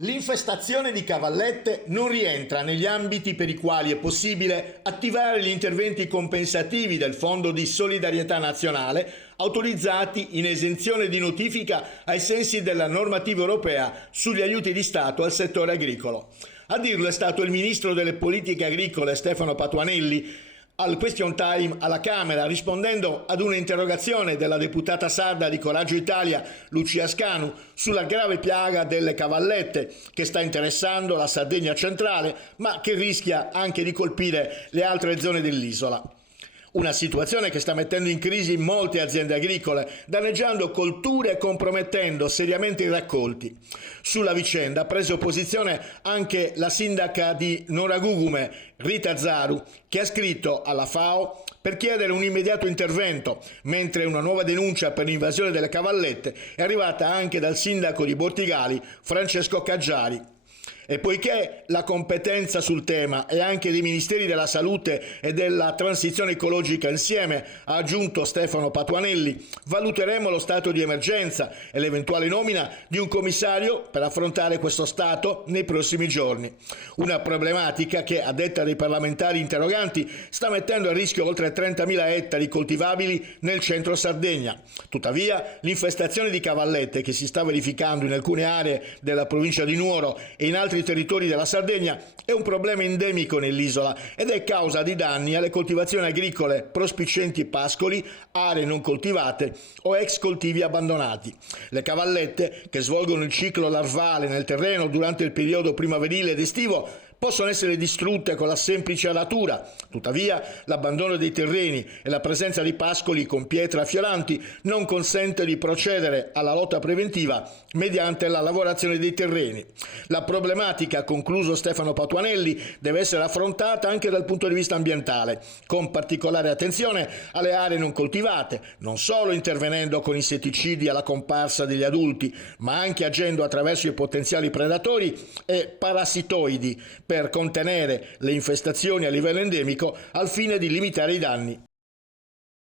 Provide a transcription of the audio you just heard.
L'infestazione di cavallette non rientra negli ambiti per i quali è possibile attivare gli interventi compensativi del Fondo di Solidarietà Nazionale autorizzati in esenzione di notifica ai sensi della normativa europea sugli aiuti di Stato al settore agricolo. A dirlo è stato il ministro delle politiche agricole Stefano Patuanelli al question time alla Camera, rispondendo ad un'interrogazione della deputata sarda di Coraggio Italia Lucia Scanu sulla grave piaga delle cavallette che sta interessando la Sardegna centrale, ma che rischia anche di colpire le altre zone dell'isola. Una situazione che sta mettendo in crisi molte aziende agricole, danneggiando colture e compromettendo seriamente i raccolti. Sulla vicenda ha preso posizione anche la sindaca di Noragugume, Rita Zaru, che ha scritto alla FAO per chiedere un immediato intervento, mentre una nuova denuncia per l'invasione delle cavallette è arrivata anche dal sindaco di Bortigali, Francesco Caggiari. E poiché la competenza sul tema è anche dei Ministeri della Salute e della Transizione Ecologica insieme, ha aggiunto Stefano Patuanelli, valuteremo lo stato di emergenza e l'eventuale nomina di un commissario per affrontare questo stato nei prossimi giorni. Una problematica che, a detta dei parlamentari interroganti, sta mettendo a rischio oltre 30.000 ettari coltivabili nel centro Sardegna. Tuttavia, l'infestazione di cavallette che si sta verificando in alcune aree della provincia di Nuoro e in altri territori della Sardegna è un problema endemico nell'isola ed è causa di danni alle coltivazioni agricole, prospicienti pascoli, aree non coltivate o ex coltivi abbandonati. Le cavallette, che svolgono il ciclo larvale nel terreno durante il periodo primaverile ed estivo, possono essere distrutte con la semplice aratura. Tuttavia, l'abbandono dei terreni e la presenza di pascoli con pietre affioranti non consente di procedere alla lotta preventiva mediante la lavorazione dei terreni. La problematica, ha concluso Stefano Patuanelli, deve essere affrontata anche dal punto di vista ambientale, con particolare attenzione alle aree non coltivate, non solo intervenendo con insetticidi alla comparsa degli adulti, ma anche agendo attraverso i potenziali predatori e parassitoidi per contenere le infestazioni a livello endemico al fine di limitare i danni.